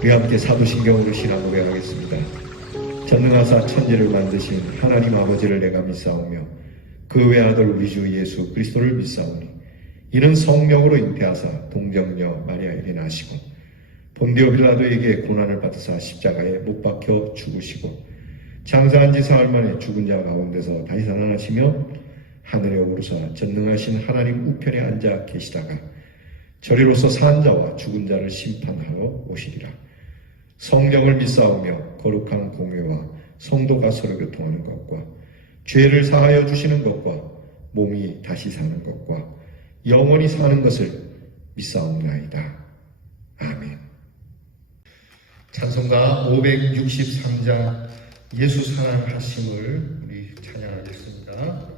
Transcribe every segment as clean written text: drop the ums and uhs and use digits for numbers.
우리 함께 사도신경으로 신앙 고백하겠습니다. 전능하사 천지를 만드신 하나님 아버지를 내가 믿사오며 그 외아들 우리 주 예수 그리스도를 믿사오니 이는 성령으로 잉태하사 동정녀 마리아에게 나시고 본디오 빌라도에게 고난을 받으사 십자가에 못 박혀 죽으시고 장사한 지 사흘 만에 죽은 자 가운데서 다시 살아나시며 하늘에 오르사 전능하신 하나님 우편에 앉아 계시다가 저리로서 산 자와 죽은 자를 심판하러 오시리라. 성령을 믿사오며 거룩한 공회와 성도가 서로 교통하는 것과 죄를 사하여 주시는 것과 몸이 다시 사는 것과 영원히 사는 것을 믿사옵나이다. 아멘. 찬송가 563장 예수 사랑하심을 우리 찬양하겠습니다.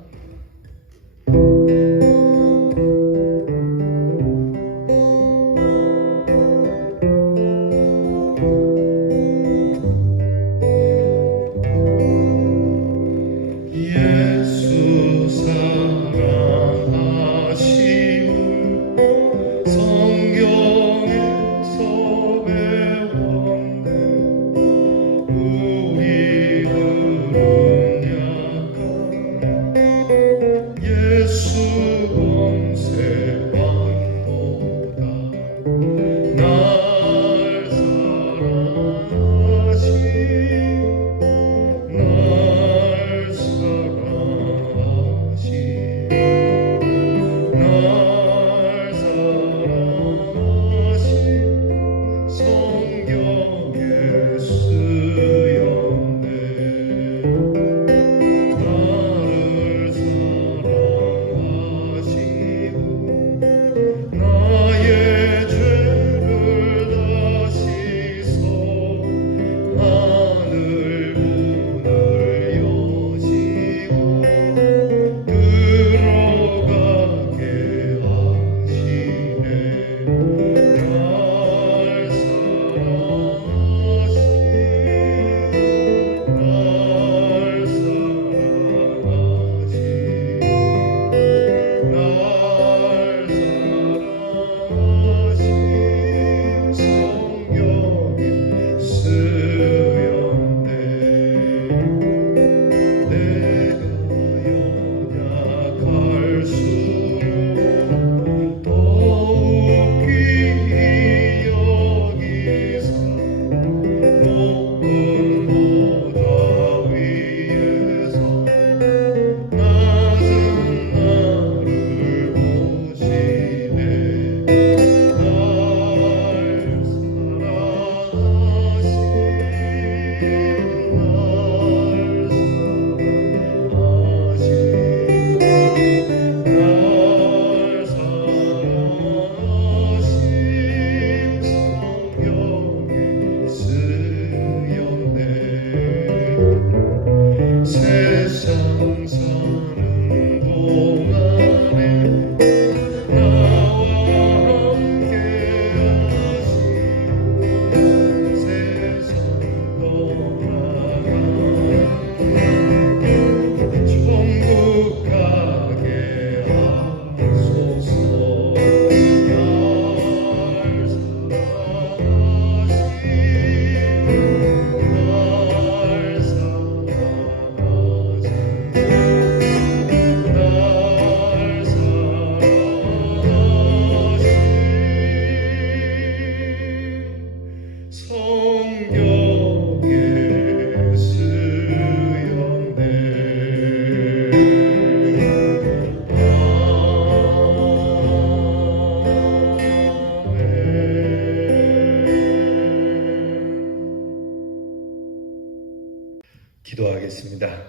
기도하겠습니다.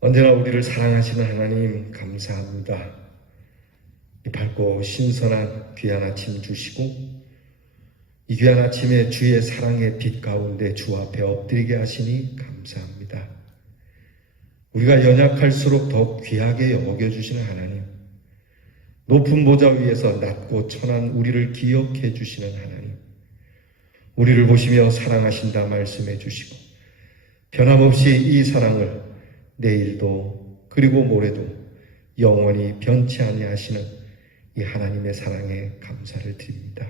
언제나 우리를 사랑하시는 하나님 감사합니다. 이 밝고 신선한 귀한 아침 주시고 이 귀한 아침에 주의 사랑의 빛 가운데 주 앞에 엎드리게 하시니 감사합니다. 우리가 연약할수록 더욱 귀하게 여겨주시는 하나님, 높은 보좌 위에서 낮고 천한 우리를 기억해 주시는 하나님, 우리를 보시며 사랑하신다 말씀해 주시고 변함없이 이 사랑을 내일도 그리고 모레도 영원히 변치 아니하시는 이 하나님의 사랑에 감사를 드립니다.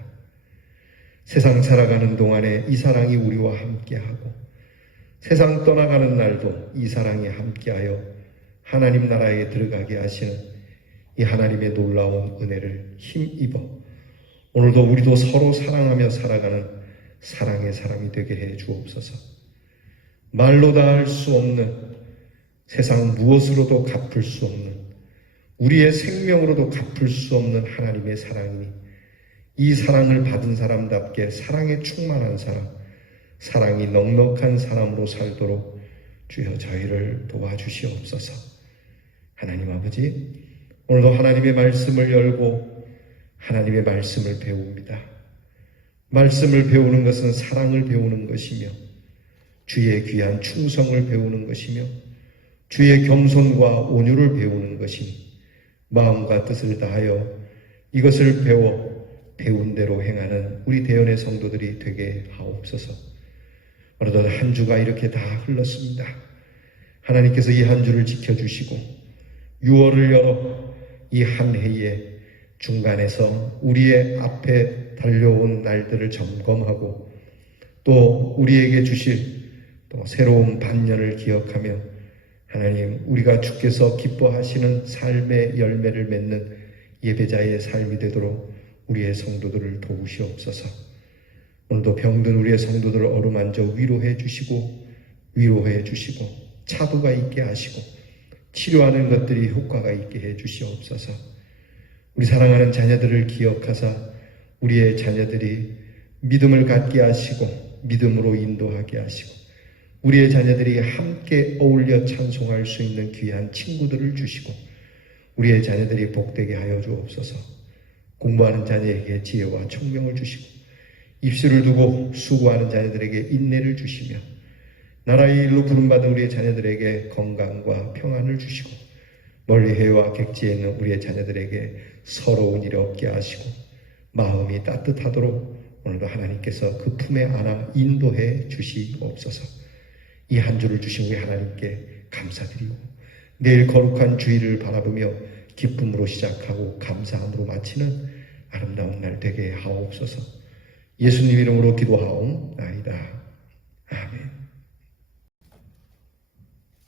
세상 살아가는 동안에 이 사랑이 우리와 함께하고 세상 떠나가는 날도 이 사랑이 함께하여 하나님 나라에 들어가게 하시는 이 하나님의 놀라운 은혜를 힘입어 오늘도 우리도 서로 사랑하며 살아가는 사랑의 사람이 되게 해 주옵소서. 말로 다 할 수 없는, 세상 무엇으로도 갚을 수 없는, 우리의 생명으로도 갚을 수 없는 하나님의 사랑이니 이 사랑을 받은 사람답게 사랑에 충만한 사람, 사랑이 넉넉한 사람으로 살도록 주여 저희를 도와주시옵소서. 하나님 아버지, 오늘도 하나님의 말씀을 열고 하나님의 말씀을 배웁니다. 말씀을 배우는 것은 사랑을 배우는 것이며 주의 귀한 충성을 배우는 것이며 주의 겸손과 온유를 배우는 것이니 마음과 뜻을 다하여 이것을 배운 대로 행하는 우리 대연의 성도들이 되게 하옵소서. 오늘도 한 주가 이렇게 다 흘렀습니다. 하나님께서 이 한 주를 지켜주시고 6월을 열어 이 한 해의 중간에서 우리의 앞에 달려온 날들을 점검하고 또 우리에게 주실 또 새로운 반년을 기억하며 하나님, 우리가 주께서 기뻐하시는 삶의 열매를 맺는 예배자의 삶이 되도록 우리의 성도들을 도우시옵소서. 오늘도 병든 우리의 성도들을 어루만져 위로해 주시고 차도가 있게 하시고 치료하는 것들이 효과가 있게 해 주시옵소서. 우리 사랑하는 자녀들을 기억하사 우리의 자녀들이 믿음을 갖게 하시고 믿음으로 인도하게 하시고 우리의 자녀들이 함께 어울려 찬송할 수 있는 귀한 친구들을 주시고 우리의 자녀들이 복되게 하여 주옵소서. 공부하는 자녀에게 지혜와 총명을 주시고 입술을 두고 수고하는 자녀들에게 인내를 주시며 나라의 일로 부름받은 우리의 자녀들에게 건강과 평안을 주시고 멀리 해와 객지에 있는 우리의 자녀들에게 서러운 일이 없게 하시고 마음이 따뜻하도록 오늘도 하나님께서 그 품에 안아 인도해 주시옵소서. 이 한 주를 주신 우리 하나님께 감사드리고 내일 거룩한 주일을 바라보며 기쁨으로 시작하고 감사함으로 마치는 아름다운 날 되게 하옵소서. 예수님 이름으로 기도하옵나이다. 아멘.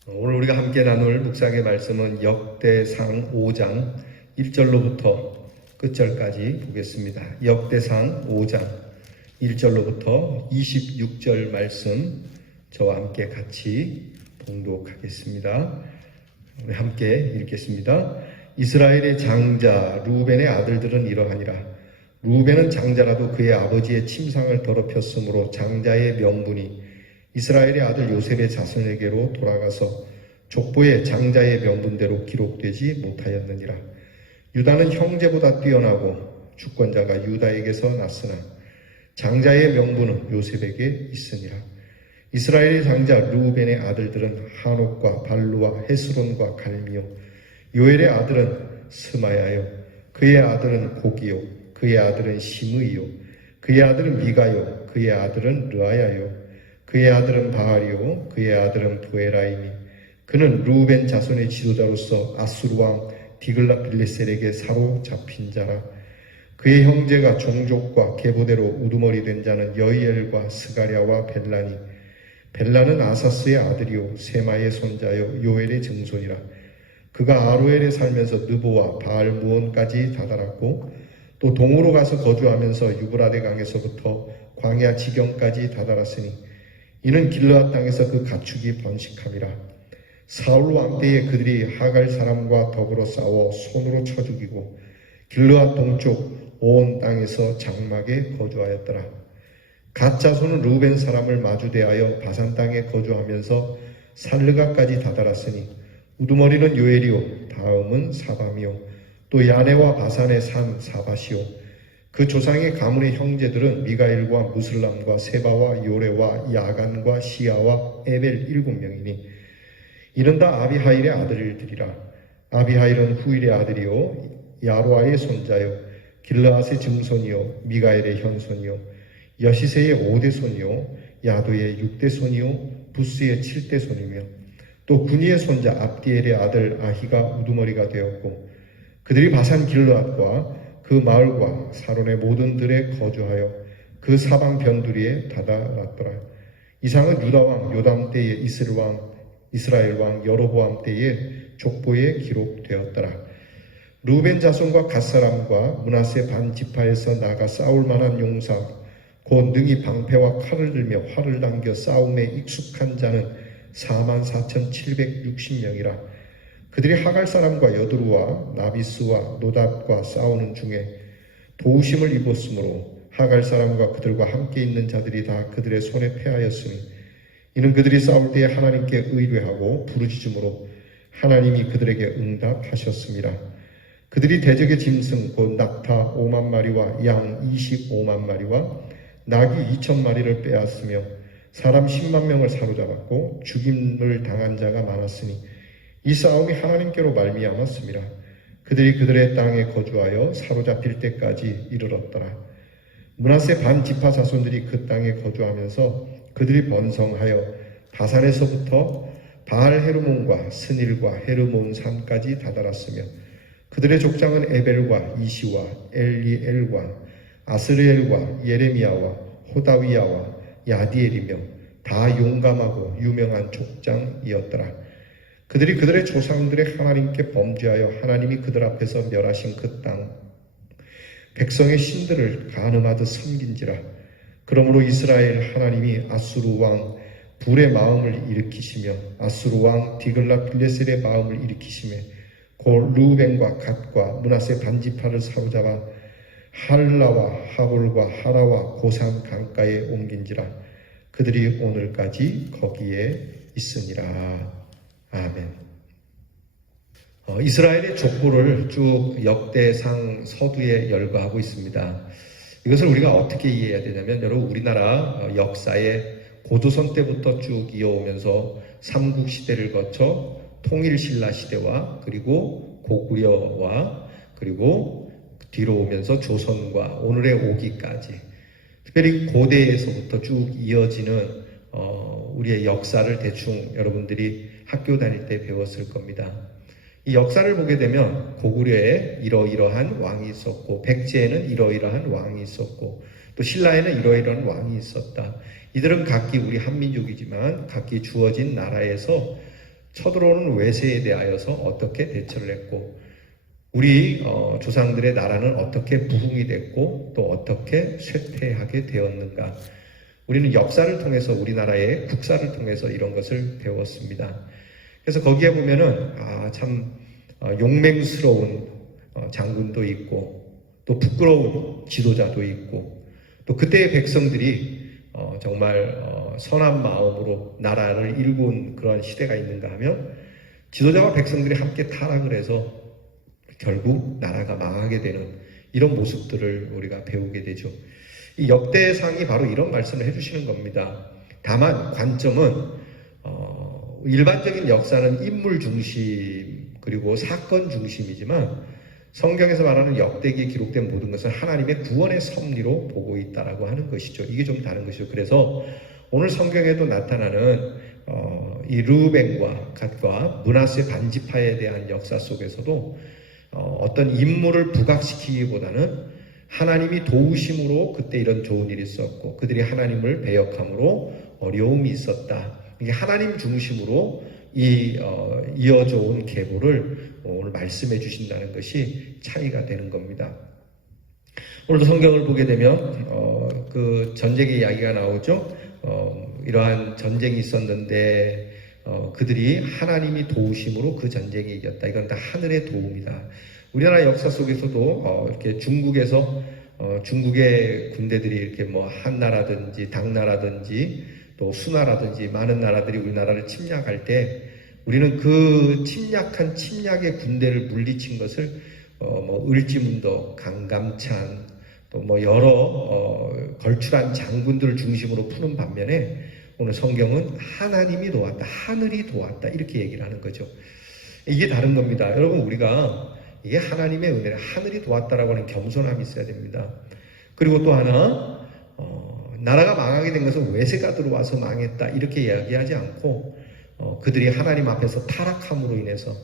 오늘 우리가 함께 나눌 묵상의 말씀은 역대상 5장 1절로부터 끝절까지 보겠습니다. 역대상 5장 1절로부터 26절 말씀 저와 함께 같이 봉독하겠습니다. 우리 함께 읽겠습니다. 이스라엘의 장자 루벤의 아들들은 이러하니라. 루벤은 장자라도 그의 아버지의 침상을 더럽혔으므로 장자의 명분이 이스라엘의 아들 요셉의 자손에게로 돌아가서 족보의 장자의 명분대로 기록되지 못하였느니라. 유다는 형제보다 뛰어나고 주권자가 유다에게서 났으나 장자의 명분은 요셉에게 있으니라. 이스라엘의 장자 루벤의 아들들은 하녹과 발루와 헤스론과 갈미요. 요엘의 아들은 스마야요. 그의 아들은 고기요. 그의 아들은 시므이요. 그의 아들은 미가요. 그의 아들은 르아야요. 그의 아들은 바알이요. 그의 아들은 부에라이니. 그는 루벤 자손의 지도자로서 아수르 왕 디글랏 빌레셀에게 사로잡힌 자라. 그의 형제가 종족과 계보대로 우두머리 된 자는 여이엘과 스가랴와 벨라니. 벨라는 아사스의 아들이요 세마의 손자요 요엘의 증손이라. 그가 아로엘에 살면서 느보와 바알무온까지 다다랐고 또 동으로 가서 거주하면서 유브라데 강에서부터 광야 지경까지 다다랐으니 이는 길르앗 땅에서 그 가축이 번식함이라. 사울 왕 때에 그들이 하갈 사람과 더불어 싸워 손으로 쳐 죽이고 길르앗 동쪽 온 땅에서 장막에 거주하였더라. 갓 자손은 루벤 사람을 마주대하여 바산 땅에 거주하면서 살르가까지 다다랐으니 우두머리는 요엘이요 다음은 사밤이요 또 야네와 바산의 산 사바시요. 그 조상의 가문의 형제들은 미가엘과 무슬람과 세바와 요레와 야간과 시야와 에벨 7명이니 이는 다 아비하일의 아들들이라. 아비하일은 후일의 아들이요 야로아의 손자요 길르앗의 증손이요 미가엘의 현손이요 여시세의 5대 손이요 야도의 6대 손이요 부스의 7대 손이며 또 군이의 손자 압디엘의 아들 아히가 우두머리가 되었고 그들이 바산 길르앗과 그 마을과 사론의 모든 들에 거주하여 그 사방 변두리에 다다랐더라. 이상은 유다 왕 요담 때에 이스라엘 왕 여로보암 때에 족보에 기록되었더라. 루벤 자손과 갓 사람과 므낫세 반 지파에서 나가 싸울 만한 용사 곧 능히 방패와 칼을 들며 활을 당겨 싸움에 익숙한 자는 44,760명이라. 그들이 하갈 사람과 여두루와 나비스와 노답과 싸우는 중에 도우심을 입었으므로 하갈 사람과 그들과 함께 있는 자들이 다 그들의 손에 패하였으니 이는 그들이 싸울 때에 하나님께 의뢰하고 부르짖음으로 하나님이 그들에게 응답하셨습니다. 그들이 대적의 짐승 곧 낙타 5만 마리와 양 25만 마리와 낙이 2,000마리를 빼앗으며 사람 10만 명을 사로잡았고 죽임을 당한 자가 많았으니 이 싸움이 하나님께로 말미암았습니다. 그들이 그들의 땅에 거주하여 사로잡힐 때까지 이르렀더라. 므낫세 반 지파 자손들이 그 땅에 거주하면서 그들이 번성하여 바산에서부터 바알 헤르몬과 스닐과 헤르몬 산까지 다다랐으며 그들의 족장은 에벨과 이시와 엘리엘과 아스르엘과 예레미야와 호다위야와 야디엘이며 다 용감하고 유명한 족장이었더라. 그들이 그들의 조상들의 하나님께 범죄하여 하나님이 그들 앞에서 멸하신 그 땅 백성의 신들을 간음하듯 섬긴지라. 그러므로 이스라엘 하나님이 아수르 왕 불의 마음을 일으키시며 아수르 왕 디글라 빌레셀의 마음을 일으키시며 곧 루벤과 갓과 므낫세 반지파를 사로잡아 할라와 하볼과 하라와 고산 강가에 옮긴지라. 그들이 오늘까지 거기에 있으니라. 아멘. 이스라엘의 족보를 쭉 역대상 서두에 열거하고 있습니다. 이것을 우리가 어떻게 이해해야 되냐면 여러분 우리나라 역사의 고조선 때부터 쭉 이어오면서 삼국시대를 거쳐 통일신라 시대와 그리고 고구려와 그리고 뒤로 오면서 조선과 오늘의 오기까지 특별히 고대에서부터 쭉 이어지는 우리의 역사를 대충 여러분들이 학교 다닐 때 배웠을 겁니다. 이 역사를 보게 되면 고구려에 이러이러한 왕이 있었고 백제에는 이러이러한 왕이 있었고 또 신라에는 이러이러한 왕이 있었다. 이들은 각기 우리 한민족이지만 각기 주어진 나라에서 쳐들어오는 외세에 대하여서 어떻게 대처를 했고 우리 조상들의 나라는 어떻게 부흥이 됐고 또 어떻게 쇠퇴하게 되었는가. 우리는 역사를 통해서 우리나라의 국사를 통해서 이런 것을 배웠습니다. 그래서 거기에 보면은 참 용맹스러운 장군도 있고 또 부끄러운 지도자도 있고 또 그때의 백성들이 정말 선한 마음으로 나라를 일군 그런 시대가 있는가 하면 지도자와 백성들이 함께 타락을 해서 결국 나라가 망하게 되는 이런 모습들을 우리가 배우게 되죠. 이 역대상이 바로 이런 말씀을 해주시는 겁니다. 다만 관점은 일반적인 역사는 인물 중심 그리고 사건 중심이지만 성경에서 말하는 역대기에 기록된 모든 것은 하나님의 구원의 섭리로 보고 있다라고 하는 것이죠. 이게 좀 다른 것이죠. 그래서 오늘 성경에도 나타나는 이 르우벤과 갓과 므낫세 반지파에 대한 역사 속에서도 어떤 인물을 부각시키기보다는 하나님이 도우심으로 그때 이런 좋은 일이 있었고 그들이 하나님을 배역함으로 어려움이 있었다. 이게 하나님 중심으로 이어져 온 계보를 오늘 말씀해 주신다는 것이 차이가 되는 겁니다. 오늘도 성경을 보게 되면 그 전쟁의 이야기가 나오죠. 이러한 전쟁이 있었는데 그들이 하나님이 도우심으로 그 전쟁에 이겼다. 이건 다 하늘의 도움이다. 우리나라 역사 속에서도 이렇게 중국에서 중국의 군대들이 이렇게 뭐 한나라든지 당나라든지 또 수나라든지 많은 나라들이 우리나라를 침략할 때 우리는 그 침략의 군대를 물리친 것을 뭐 을지문덕, 강감찬 또 뭐 여러 걸출한 장군들을 중심으로 푸는 반면에 오늘 성경은 하나님이 도왔다, 하늘이 도왔다 이렇게 얘기를 하는 거죠. 이게 다른 겁니다. 여러분 우리가 이게 하나님의 은혜라 하늘이 도왔다라고 하는 겸손함이 있어야 됩니다. 그리고 또 하나 나라가 망하게 된 것은 외세가 들어와서 망했다 이렇게 이야기하지 않고 그들이 하나님 앞에서 타락함으로 인해서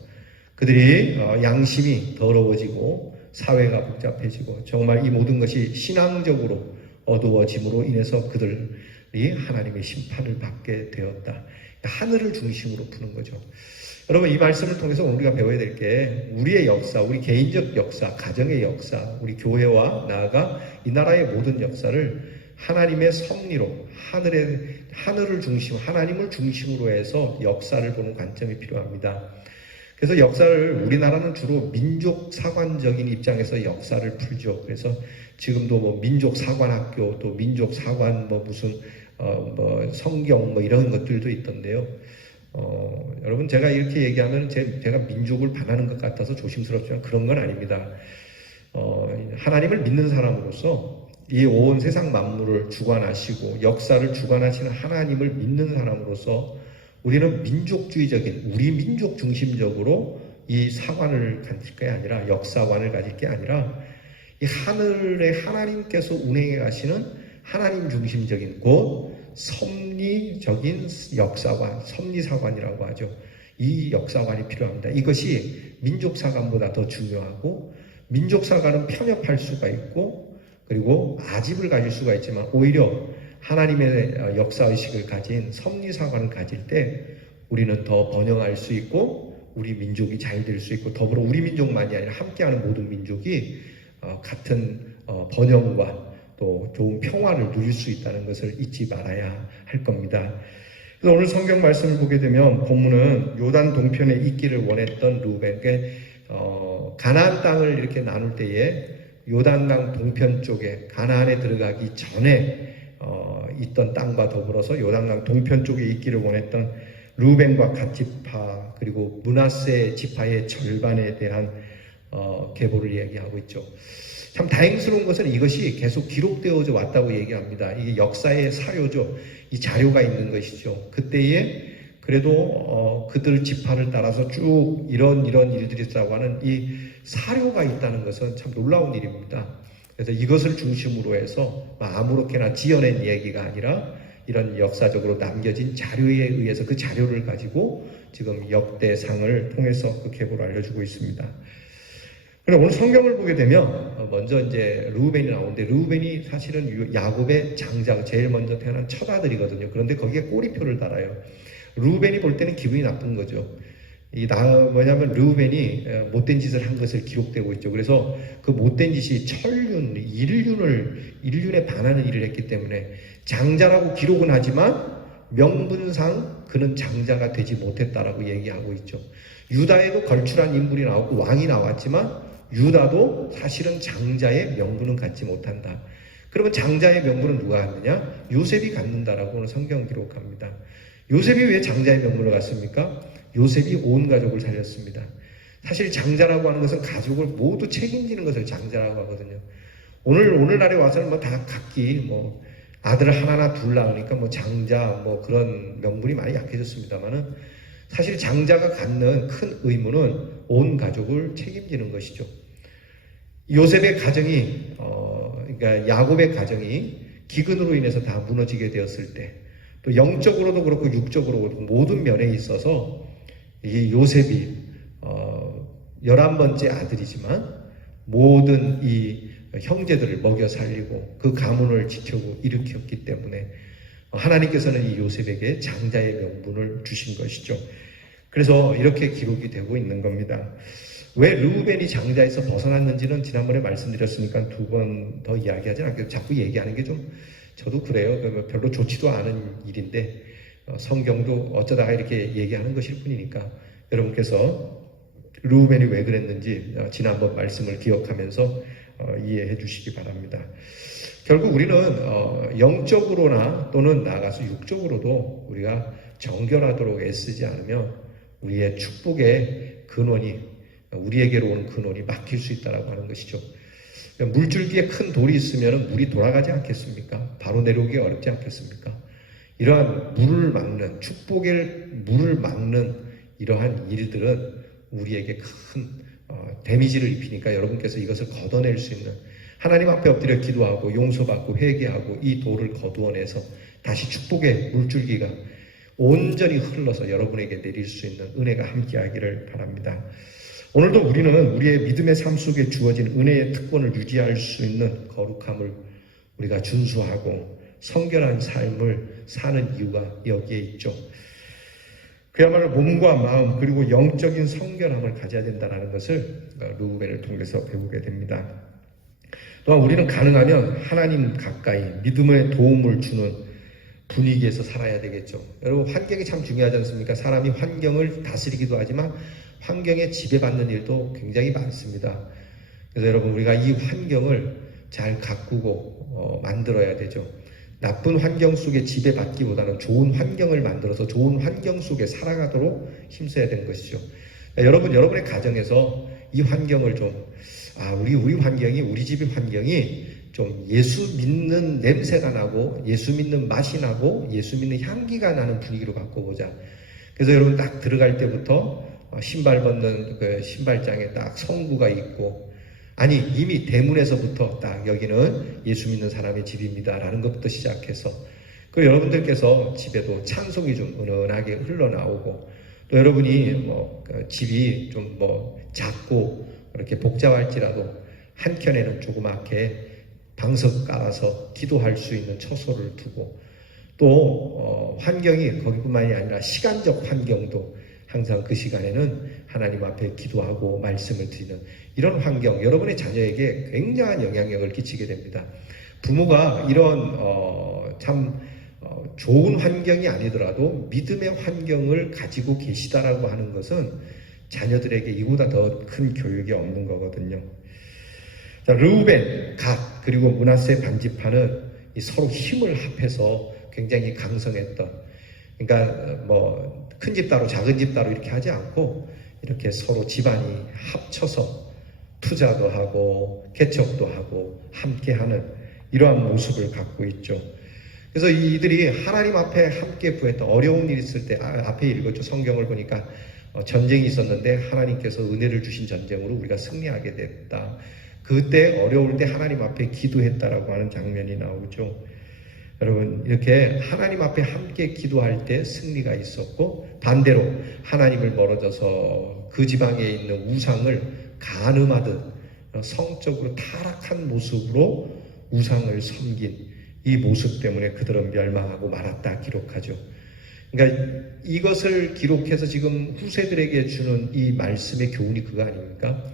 그들이 양심이 더러워지고 사회가 복잡해지고 정말 이 모든 것이 신앙적으로 어두워짐으로 인해서 그들이 하나님의 심판을 받게 되었다. 하늘을 중심으로 푸는 거죠. 여러분, 이 말씀을 통해서 우리가 배워야 될 게 우리의 역사, 우리 개인적 역사, 가정의 역사, 우리 교회와 나아가 이 나라의 모든 역사를 하나님의 섭리로 하늘을 중심, 하나님을 중심으로 해서 역사를 보는 관점이 필요합니다. 그래서 역사를 우리나라는 주로 민족 사관적인 입장에서 역사를 풀죠. 그래서 지금도 뭐 민족 사관학교, 또 민족 사관 뭐 무슨 성경 뭐 이런 것들도 있던데요. 여러분, 제가 이렇게 얘기하면 제가 민족을 반하는 것 같아서 조심스럽지만 그런 건 아닙니다. 하나님을 믿는 사람으로서 이 온 세상 만물을 주관하시고 역사를 주관하시는 하나님을 믿는 사람으로서 우리는 민족주의적인, 우리 민족 중심적으로 이 사관을 가질 게 아니라, 역사관을 가질 게 아니라 이 하늘의 하나님께서 운행해 가시는 하나님 중심적인 곧 섭리적인 역사관, 섭리사관이라고 하죠. 이 역사관이 필요합니다. 이것이 민족사관보다 더 중요하고, 민족사관은 편협할 수가 있고 그리고 아집을 가질 수가 있지만 오히려 하나님의 역사의식을 가진 섭리사관을 가질 때 우리는 더 번영할 수 있고 우리 민족이 잘 될 수 있고, 더불어 우리 민족만이 아니라 함께하는 모든 민족이 같은 번영과 또 좋은 평화를 누릴 수 있다는 것을 잊지 말아야 할 겁니다. 그래서 오늘 성경 말씀을 보게 되면 본문은 요단 동편에 있기를 원했던 루벤에게 가나안 땅을 이렇게 나눌 때에 요단강 동편 쪽에 가나안에 들어가기 전에 있던 땅과 더불어서 요단강 동편 쪽에 있기를 원했던 루벤과 갓지파 그리고 므낫세 지파의 절반에 대한 계보를 얘기하고 있죠. 참 다행스러운 것은 이것이 계속 기록되어져 왔다고 얘기합니다. 이게 역사의 사료죠. 이 자료가 있는 것이죠. 그때에 그래도 그들 지파를 따라서 쭉 이런 일들이 있다고 하는 이 사료가 있다는 것은 참 놀라운 일입니다. 그래서 이것을 중심으로 해서 아무렇게나 지어낸 얘기가 아니라 이런 역사적으로 남겨진 자료에 의해서 그 자료를 가지고 지금 역대상을 통해서 그 계보를 알려주고 있습니다. 그럼 오늘 성경을 보게 되면 먼저 이제 르우벤이 나오는데, 르우벤이 사실은 야곱의 장자가 제일 먼저 태어난 첫 아들이거든요. 그런데 거기에 꼬리표를 달아요. 르우벤이 볼 때는 기분이 나쁜 거죠. 뭐냐면 르우벤이 못된 짓을 한 것을 기록되고 있죠. 그래서 그 못된 짓이 인륜에 반하는 일을 했기 때문에 장자라고 기록은 하지만 명분상 그는 장자가 되지 못했다라고 얘기하고 있죠. 유다에도 걸출한 인물이 나왔고 왕이 나왔지만 유다도 사실은 장자의 명분은 갖지 못한다. 그러면 장자의 명분은 누가 갖느냐? 요셉이 갖는다라고 오늘 성경 기록합니다. 요셉이 왜 장자의 명분을 갖습니까? 요셉이 온 가족을 살렸습니다. 사실 장자라고 하는 것은 가족을 모두 책임지는 것을 장자라고 하거든요. 오늘날에 와서는 다 각기 아들을 하나나 둘 낳으니까 장자 그런 명분이 많이 약해졌습니다만은 사실 장자가 갖는 큰 의무는 온 가족을 책임지는 것이죠. 요셉의 가정이 그러니까 야곱의 가정이 기근으로 인해서 다 무너지게 되었을 때, 또 영적으로도 그렇고 육적으로도 모든 면에 있어서 이 요셉이 11번째 아들이지만 모든 이 형제들을 먹여 살리고 그 가문을 지켜고 일으켰기 때문에 하나님께서는 이 요셉에게 장자의 명분을 주신 것이죠. 그래서 이렇게 기록이 되고 있는 겁니다. 왜 르우벤이 장자에서 벗어났는지는 지난번에 말씀드렸으니까 두 번 더 이야기하지 않겠고, 자꾸 얘기하는 게 좀 저도 그래요. 별로 좋지도 않은 일인데 성경도 어쩌다가 이렇게 얘기하는 것일 뿐이니까 여러분께서 르우벤이 왜 그랬는지 지난번 말씀을 기억하면서 이해해 주시기 바랍니다. 결국 우리는 영적으로나 또는 나아가서 육적으로도 우리가 정결하도록 애쓰지 않으면 우리의 축복의 근원이, 우리에게로 오는 근원이 막힐 수 있다고 하는 것이죠. 물줄기에 큰 돌이 있으면 물이 돌아가지 않겠습니까? 바로 내려오기 어렵지 않겠습니까? 이러한 물을 막는, 축복의 물을 막는 이러한 일들은 우리에게 큰 데미지를 입히니까 여러분께서 이것을 걷어낼 수 있는, 하나님 앞에 엎드려 기도하고 용서받고 회개하고 이 돌을 거두어내서 다시 축복의 물줄기가 온전히 흘러서 여러분에게 내릴 수 있는 은혜가 함께하기를 바랍니다. 오늘도 우리는 우리의 믿음의 삶 속에 주어진 은혜의 특권을 유지할 수 있는 거룩함을 우리가 준수하고 성결한 삶을 사는 이유가 여기에 있죠. 그야말로 몸과 마음 그리고 영적인 성결함을 가져야 된다는 것을 르우벤을 통해서 배우게 됩니다. 또한 우리는 가능하면 하나님 가까이 믿음의 도움을 주는 분위기에서 살아야 되겠죠. 여러분, 환경이 참 중요하지 않습니까? 사람이 환경을 다스리기도 하지만 환경에 지배받는 일도 굉장히 많습니다. 그래서 여러분, 우리가 이 환경을 잘 가꾸고 만들어야 되죠. 나쁜 환경 속에 지배받기보다는 좋은 환경을 만들어서 좋은 환경 속에 살아가도록 힘써야 되는 것이죠. 여러분, 여러분의 가정에서 이 환경을 좀, 우리 환경이, 우리 집의 환경이 좀 예수 믿는 냄새가 나고, 예수 믿는 맛이 나고, 예수 믿는 향기가 나는 분위기로 바꿔보자. 그래서 여러분 딱 들어갈 때부터 신발 벗는 그 신발장에 딱 성구가 있고, 아니 이미 대문에서부터 딱 여기는 예수 믿는 사람의 집입니다 라는 것부터 시작해서, 그 여러분들께서 집에도 찬송이 좀 은은하게 흘러나오고, 또 여러분이 집이 좀 작고 그렇게 복잡할지라도 한켠에는 조그맣게 방석 깔아서 기도할 수 있는 처소를 두고, 또 환경이 거기뿐만이 아니라 시간적 환경도 항상 그 시간에는 하나님 앞에 기도하고 말씀을 드리는 이런 환경, 여러분의 자녀에게 굉장한 영향력을 끼치게 됩니다. 부모가 이런 참 좋은 환경이 아니더라도 믿음의 환경을 가지고 계시다라고 하는 것은 자녀들에게 이보다 더 큰 교육이 없는 거거든요. 자, 르우벤, 갓, 그리고 므낫세 반지파는 서로 힘을 합해서 굉장히 강성했던, 그러니까 큰 집 따로 작은 집 따로 이렇게 하지 않고 이렇게 서로 집안이 합쳐서 투자도 하고 개척도 하고 함께하는 이러한 모습을 갖고 있죠. 그래서 이들이 하나님 앞에 함께 구했던 어려운 일이 있을 때, 앞에 읽었죠. 성경을 보니까 전쟁이 있었는데 하나님께서 은혜를 주신 전쟁으로 우리가 승리하게 됐다. 그때 어려울 때 하나님 앞에 기도했다라고 하는 장면이 나오죠. 여러분, 이렇게 하나님 앞에 함께 기도할 때 승리가 있었고, 반대로 하나님을 멀어져서 그 지방에 있는 우상을 간음하듯 성적으로 타락한 모습으로 우상을 섬긴 이 모습 때문에 그들은 멸망하고 말았다 기록하죠. 그러니까 이것을 기록해서 지금 후세들에게 주는 이 말씀의 교훈이 그거 아닙니까?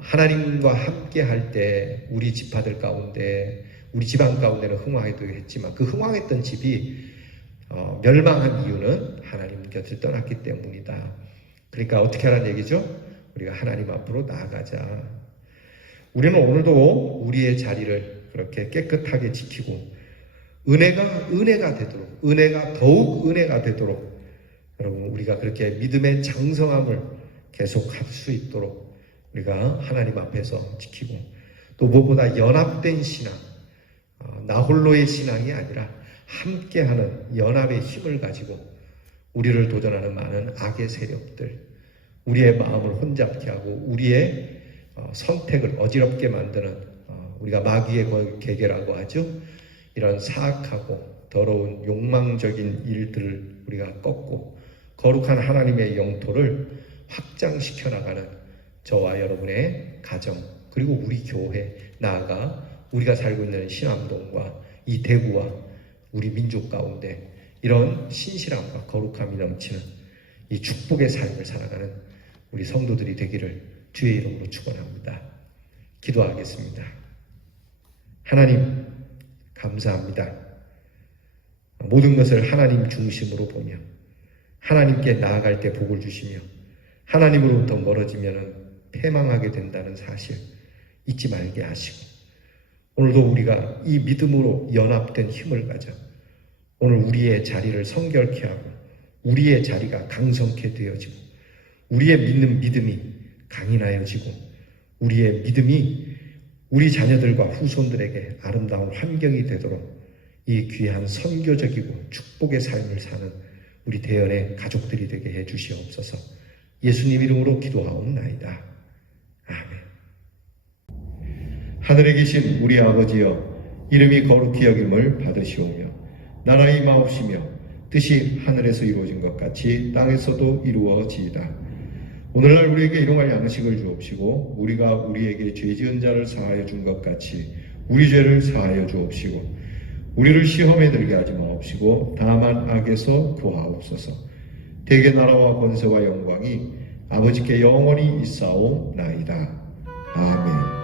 하나님과 함께 할 때 우리 지파들 가운데, 우리 집안 가운데는 흥왕하기도 했지만 그 흥왕했던 집이 멸망한 이유는 하나님 곁을 떠났기 때문이다. 그러니까 어떻게 하라는 얘기죠? 우리가 하나님 앞으로 나아가자. 우리는 오늘도 우리의 자리를 그렇게 깨끗하게 지키고 은혜가 되도록, 은혜가 더욱 은혜가 되도록, 여러분 우리가 그렇게 믿음의 장성함을 계속할 수 있도록 우리가 하나님 앞에서 지키고, 또 무엇보다 연합된 신앙, 나 홀로의 신앙이 아니라 함께하는 연합의 힘을 가지고 우리를 도전하는 많은 악의 세력들, 우리의 마음을 혼잡케 하고 우리의 선택을 어지럽게 만드는, 우리가 마귀의 계계라고 하죠. 이런 사악하고 더러운 욕망적인 일들을 우리가 꺾고 거룩한 하나님의 영토를 확장시켜 나가는 저와 여러분의 가정, 그리고 우리 교회, 나아가 우리가 살고 있는 신암동과 이 대구와 우리 민족 가운데 이런 신실함과 거룩함이 넘치는 이 축복의 삶을 살아가는 우리 성도들이 되기를 주의 이름으로 축원합니다. 기도하겠습니다. 하나님 감사합니다. 모든 것을 하나님 중심으로 보며 하나님께 나아갈 때 복을 주시며 하나님으로부터 멀어지면 패망하게 된다는 사실 잊지 말게 하시고, 오늘도 우리가 이 믿음으로 연합된 힘을 가져 오늘 우리의 자리를 성결케 하고 우리의 자리가 강성케 되어지고 우리의 믿는 믿음이 강인하여지고 우리의 믿음이 우리 자녀들과 후손들에게 아름다운 환경이 되도록 이 귀한 선교적이고 축복의 삶을 사는 우리 대연의 가족들이 되게 해 주시옵소서. 예수님 이름으로 기도하옵나이다. 아멘. 하늘에 계신 우리 아버지여, 이름이 거룩히 여김을 받으시오며 나라가 임하옵시며 뜻이 하늘에서 이루어진 것 같이 땅에서도 이루어지이다. 오늘날 우리에게 일용할 양식을 주옵시고 우리가 우리에게 죄 지은 자를 사하여 준 것 같이 우리 죄를 사하여 주옵시고 우리를 시험에 들게 하지 마옵시고 다만 악에서 구하옵소서. 대개 나라와 권세와 영광이 아버지께 영원히 있사오나이다. 아멘.